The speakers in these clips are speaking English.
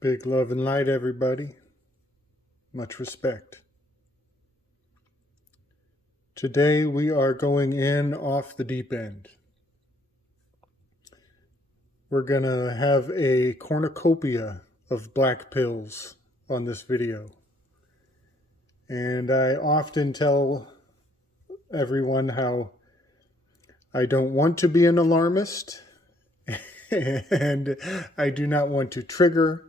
Big love and light, everybody. Much respect. Today we are going in off the deep end. We're going to have a cornucopia of black pills on this video. And I often tell everyone how I don't want to be an alarmist and I do not want to trigger,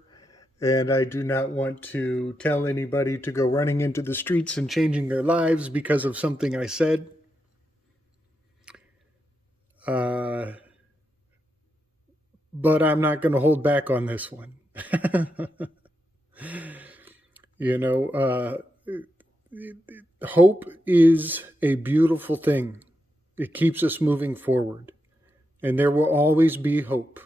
and I do not want to tell anybody to go running into the streets and changing their lives because of something I said. But I'm not going to hold back on this one. Hope is a beautiful thing. It keeps us moving forward. And there will always be hope.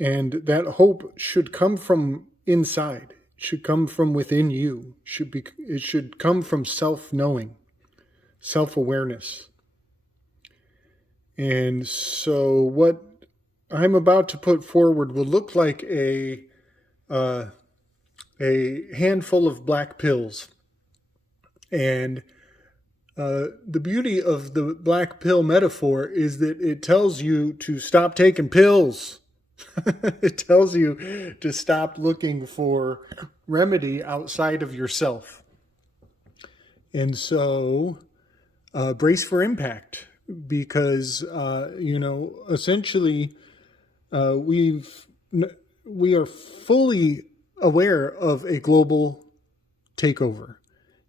And that hope should come from inside. It should come from within you. It should come from self-knowing, self-awareness. And so what I'm about to put forward will look like a handful of black pills. And the beauty of the black pill metaphor is that it tells you to stop taking pills. It tells you to stop looking for remedy outside of yourself. And so brace for impact, because, essentially we are fully aware of a global takeover.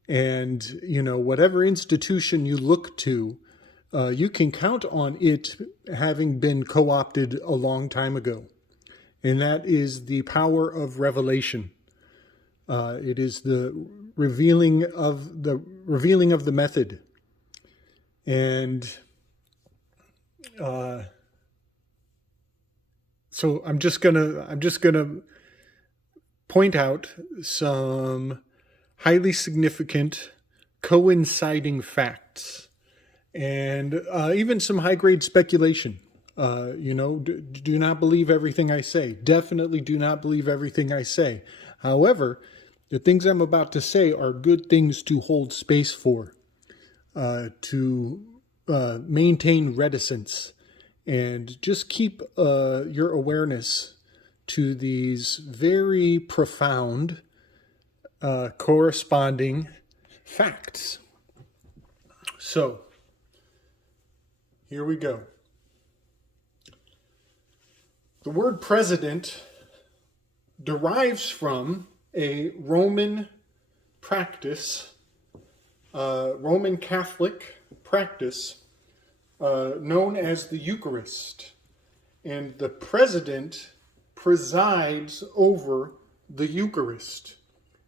And, whatever institution you look to, you can count on it having been co-opted a long time ago. And that is the power of revelation. It is the revealing of the method. And so I'm just gonna point out some highly significant coinciding facts, and even some high-grade speculation. Do not believe everything I say. Definitely do not believe everything I say. However, the things I'm about to say are good things to hold space for, to maintain reticence, and just keep your awareness to these very profound corresponding facts. So, here we go. The word president derives from a Roman practice, Roman Catholic practice, known as the Eucharist. And the president presides over the Eucharist.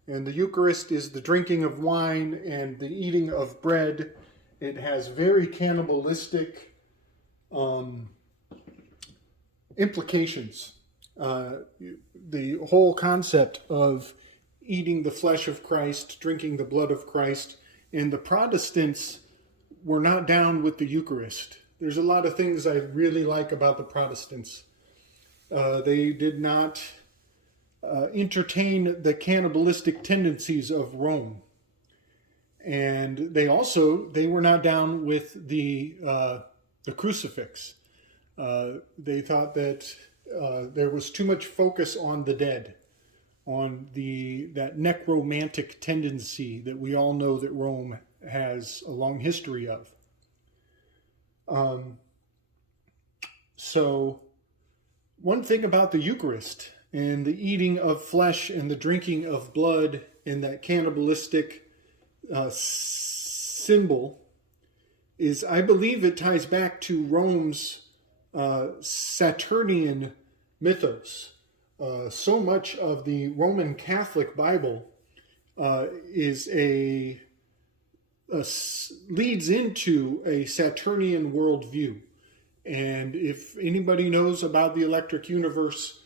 And the Eucharist is the drinking of wine and the eating of bread. It has very cannibalistic implications. The whole concept of eating the flesh of Christ, drinking the blood of Christ, and the Protestants were not down with the Eucharist. There's a lot of things I really like about the Protestants. They did not entertain the cannibalistic tendencies of Rome. And they were not down with the crucifix. They thought that there was too much focus on the dead, on that necromantic tendency that we all know that Rome has a long history of. So one thing about the Eucharist and the eating of flesh and the drinking of blood and that cannibalistic symbol is, I believe it ties back to Rome's Saturnian mythos. So much of the Roman Catholic Bible leads into a Saturnian worldview. And if anybody knows about the electric universe,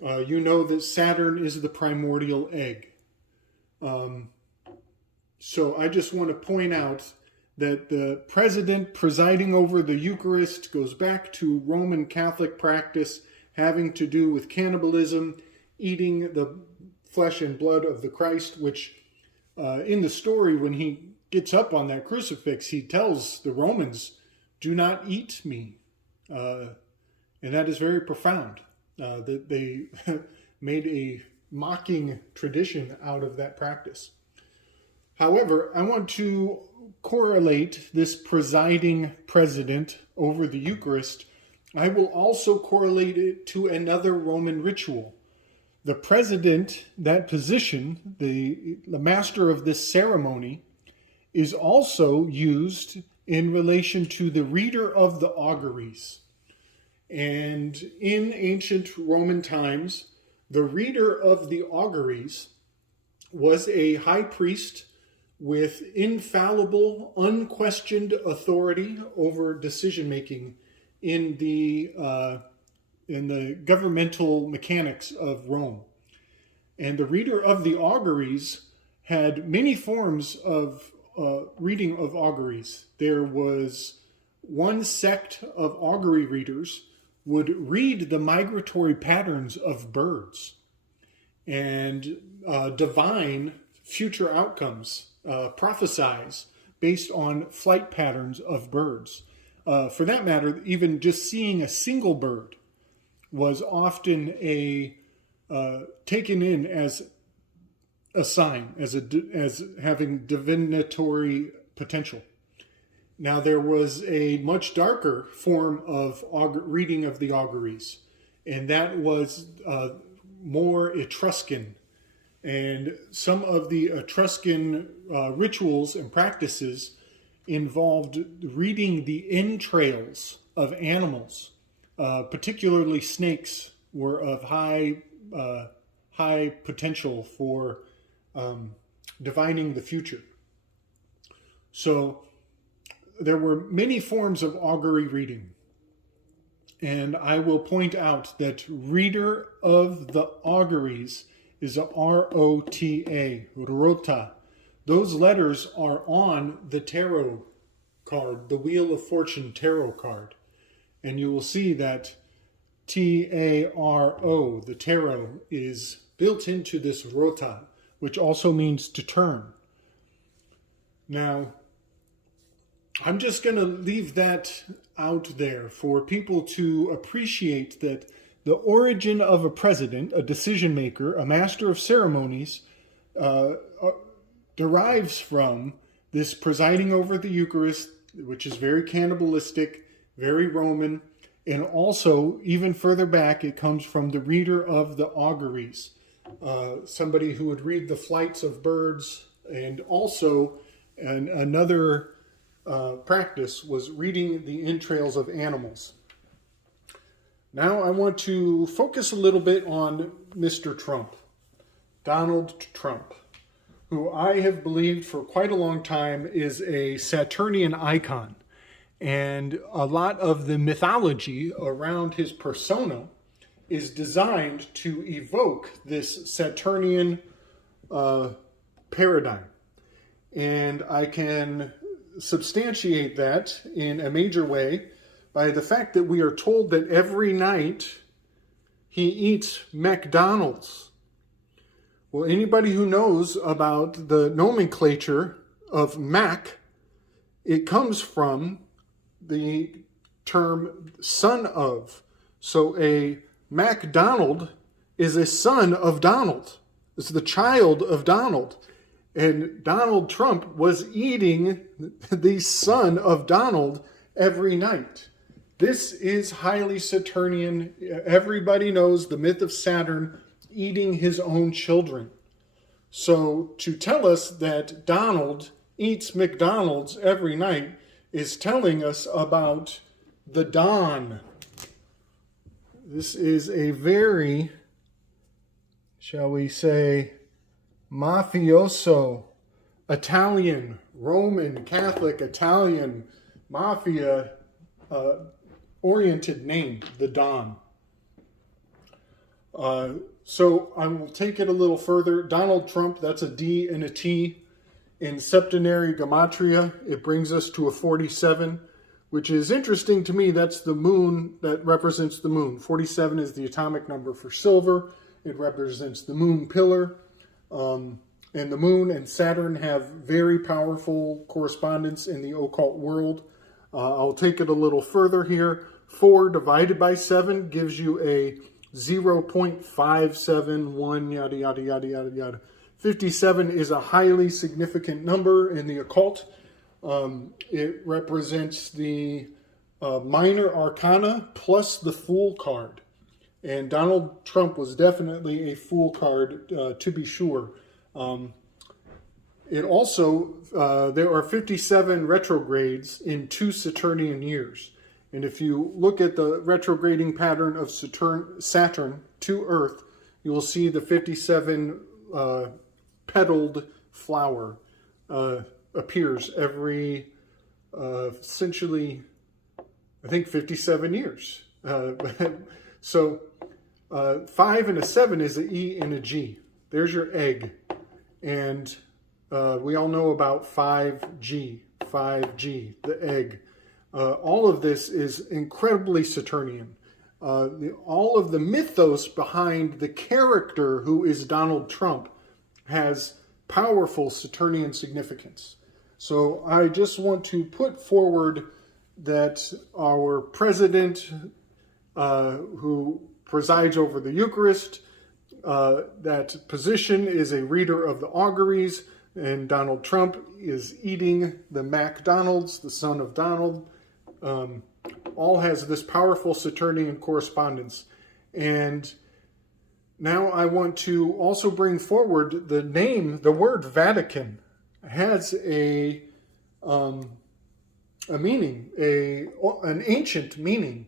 you know that Saturn is the primordial egg. So I just want to point out that the president presiding over the Eucharist goes back to Roman Catholic practice having to do with cannibalism, eating the flesh and blood of the Christ, which in the story, when he gets up on that crucifix, he tells the Romans, "Do not eat me." And that is very profound, that they made a mocking tradition out of that practice. However, I want to correlate this presiding president over the Eucharist. I will also correlate it to another Roman ritual. The president, that position, the master of this ceremony, is also used in relation to the reader of the Augeries. And in ancient Roman times, the reader of the Augeries was a high priest with infallible, unquestioned authority over decision-making in the governmental mechanics of Rome. And the reader of the Augeries had many forms of reading of Augeries. There was one sect of augury readers would read the migratory patterns of birds and divine future outcomes, prophesize based on flight patterns of birds. For that matter, even just seeing a single bird was often taken in as a sign, as having divinatory potential. Now, there was a much darker form of reading of the Augeries, and that was more Etruscan. And some of the Etruscan rituals and practices involved reading the entrails of animals. Particularly snakes were of high potential for divining the future. So there were many forms of augury reading. And I will point out that reader of the Augeries is a R-O-T-A, rota. Those letters are on the tarot card, the Wheel of Fortune tarot card. And you will see that T-A-R-O, the tarot, is built into this rota, which also means to turn. Now, I'm just going to leave that out there for people to appreciate that the origin of a president, a decision maker, a master of ceremonies, derives from this presiding over the Eucharist, which is very cannibalistic, very Roman, and also, even further back, it comes from the reader of the Augeries, somebody who would read the flights of birds, and also another practice was reading the entrails of animals. Now I want to focus a little bit on Mr. Trump, Donald Trump, who I have believed for quite a long time is a Saturnian icon. And a lot of the mythology around his persona is designed to evoke this Saturnian paradigm. And I can substantiate that in a major way by the fact that we are told that every night he eats McDonald's. Well, anybody who knows about the nomenclature of Mac, it comes from the term son of. So a MacDonald is a son of Donald. It's the child of Donald. And Donald Trump was eating the son of Donald every night. This is highly Saturnian. Everybody knows the myth of Saturn eating his own children. So to tell us that Donald eats McDonald's every night is telling us about the Don. This is a very, shall we say, mafioso, Italian, Roman, Catholic, Italian, mafia oriented name, the Don. So I will take it a little further. Donald Trump, that's a D and a T. In septenary gematria, it brings us to a 47. which is interesting to me. That's the moon that represents the moon. 47 is the atomic number for silver. It represents the moon pillar. And the moon and Saturn have very powerful correspondence in the occult world. I'll take it a little further here. 4 divided by 7 gives you a 0.571, yada, yada, yada, yada, yada. 57 is a highly significant number in the occult. It represents the minor arcana plus the Fool card. And Donald Trump was definitely a Fool card, to be sure. It also, there are 57 retrogrades in 2 Saturnian years. And if you look at the retrograding pattern of Saturn to Earth, you will see the 57 petaled flower appears every, essentially, I think 57 years. So 5 and a 7 is an E and a G. There's your egg. And we all know about 5G, the egg. All of this is incredibly Saturnian. All of the mythos behind the character who is Donald Trump has powerful Saturnian significance. So I just want to put forward that our president, who presides over the Eucharist, that position is a reader of the Augeries, and Donald Trump is eating the McDonald's, the son of Donald. All has this powerful Saturnian correspondence. And now I want to also bring forward the name, the word Vatican has a meaning, an ancient meaning.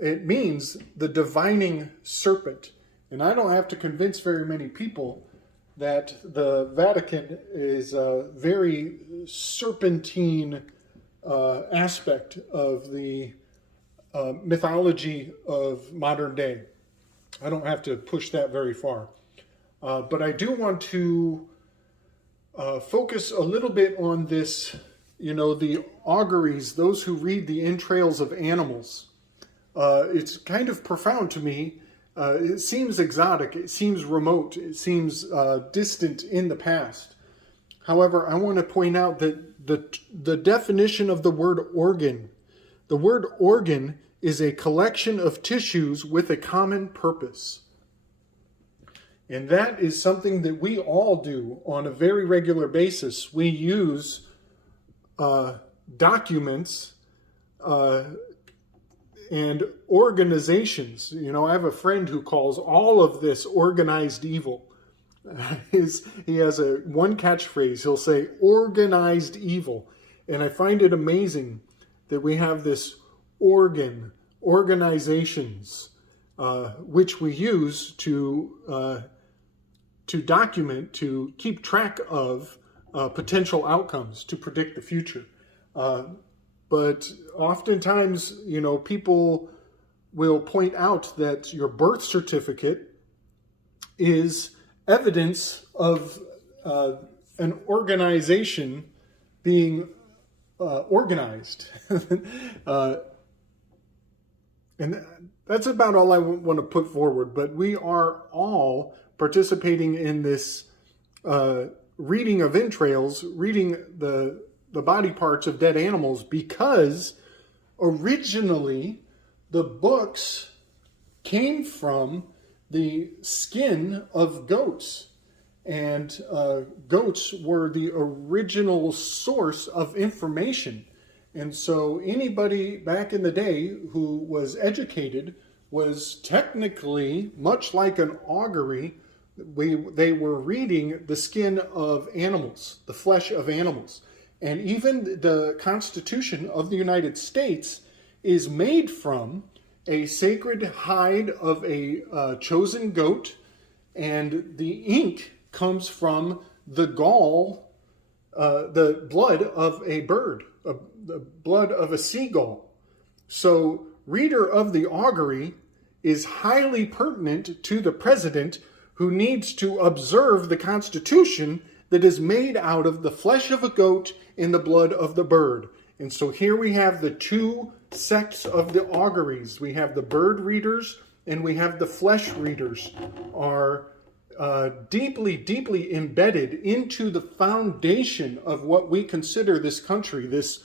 It means the divining serpent. And I don't have to convince very many people that the Vatican is a very serpentine aspect of the mythology of modern day. I don't have to push that very far. But I do want to focus a little bit on this, the auguries, those who read the entrails of animals. It's kind of profound to me. It seems exotic, it seems remote, it seems distant in the past. However, I want to point out that the definition of the word organ, the word organ is a collection of tissues with a common purpose. And that is something that we all do on a very regular basis. We use documents and organizations. I have a friend who calls all of this organized evil. He has one catchphrase. He'll say, organized evil. And I find it amazing that we have this organizations, which we use to document, to keep track of potential outcomes, to predict the future. But oftentimes, people will point out that your birth certificate is evidence of an organization being organized. And that's about all I want to put forward. But we are all participating in this reading of entrails, reading the body parts of dead animals, because originally the books came from the skin of goats. And goats were the original source of information. And so anybody back in the day who was educated was technically, much like an augury, they were reading the skin of animals, the flesh of animals. And even the Constitution of the United States is made from a sacred hide of a chosen goat, and the ink comes from the gall, the blood of a bird, the blood of a seagull. So, reader of the augury is highly pertinent to the president, who needs to observe the Constitution that is made out of the flesh of a goat and the blood of the bird. And so here we have the two sects of the Augeries. We have the bird readers and we have the flesh readers, are deeply, deeply embedded into the foundation of what we consider this country, this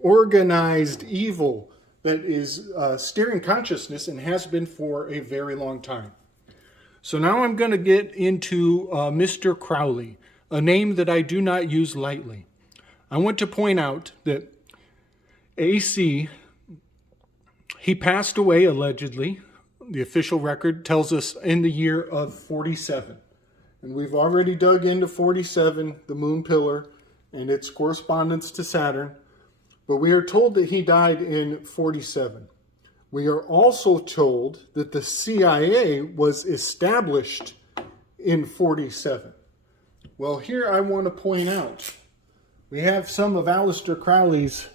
organized evil that is steering consciousness and has been for a very long time. So now I'm going to get into Mr. Crowley, a name that I do not use lightly. I want to point out that AC, he passed away allegedly. The official record tells us in the year of 47. And we've already dug into 47, the moon pillar, and its correspondence to Saturn. But we are told that he died in 47. We are also told that the CIA was established in 47. Well, here I want to point out, we have some of Aleister Crowley's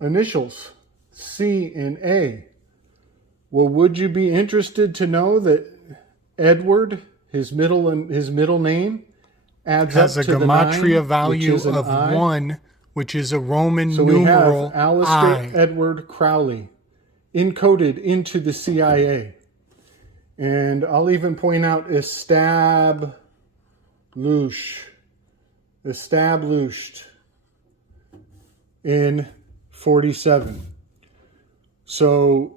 initials, C and A. Well, would you be interested to know that Edward, his middle name, has a gematria value of 1, which is a Roman numeral I. So we have Aleister Edward Crowley encoded into the CIA. And I'll even point out established in 47. So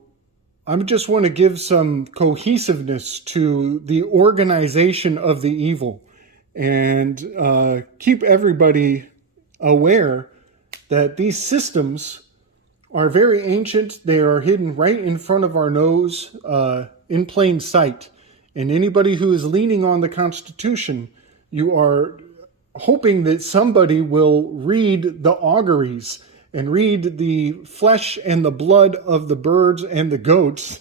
I just want to give some cohesiveness to the organization of the evil and keep everybody aware that these systems are very ancient. They are hidden right in front of our nose, in plain sight. And anybody who is leaning on the Constitution, you are hoping that somebody will read the auguries and read the flesh and the blood of the birds and the goats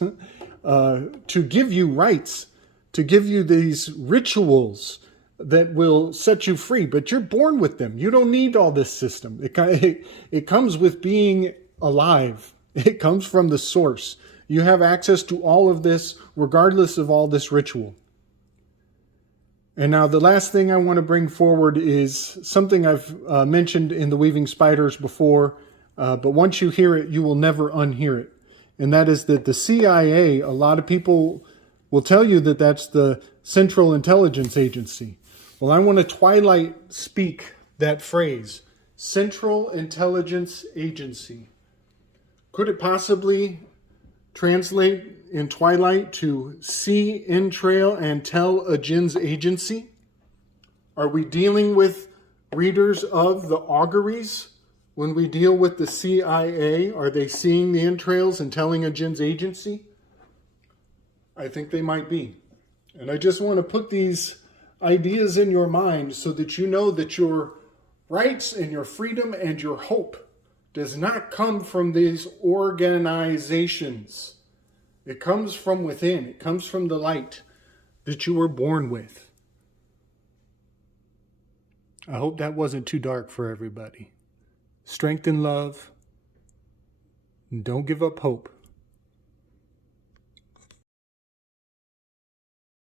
to give you rights, to give you these rituals that will set you free. But you're born with them. You don't need all this system. It comes with being alive. It comes from the source. You have access to all of this regardless of all this ritual. And now the last thing I want to bring forward is something I've mentioned in the Weaving Spiders before, but once you hear it, you will never unhear it. And that is that the CIA, a lot of people will tell you that that's the Central Intelligence Agency. Well, I want to twilight speak that phrase, Central Intelligence Agency. Could it possibly translate in twilight to see, entrail, and tell a jinn's agency? Are we dealing with readers of the auguries? When we deal with the CIA, are they seeing the entrails and telling a jinn's agency? I think they might be. And I just want to put these ideas in your mind so that you know that your rights and your freedom and your hope does not come from these organizations. It comes from within. It comes from the light that you were born with. I hope that wasn't too dark for everybody. Strength and love. And don't give up hope.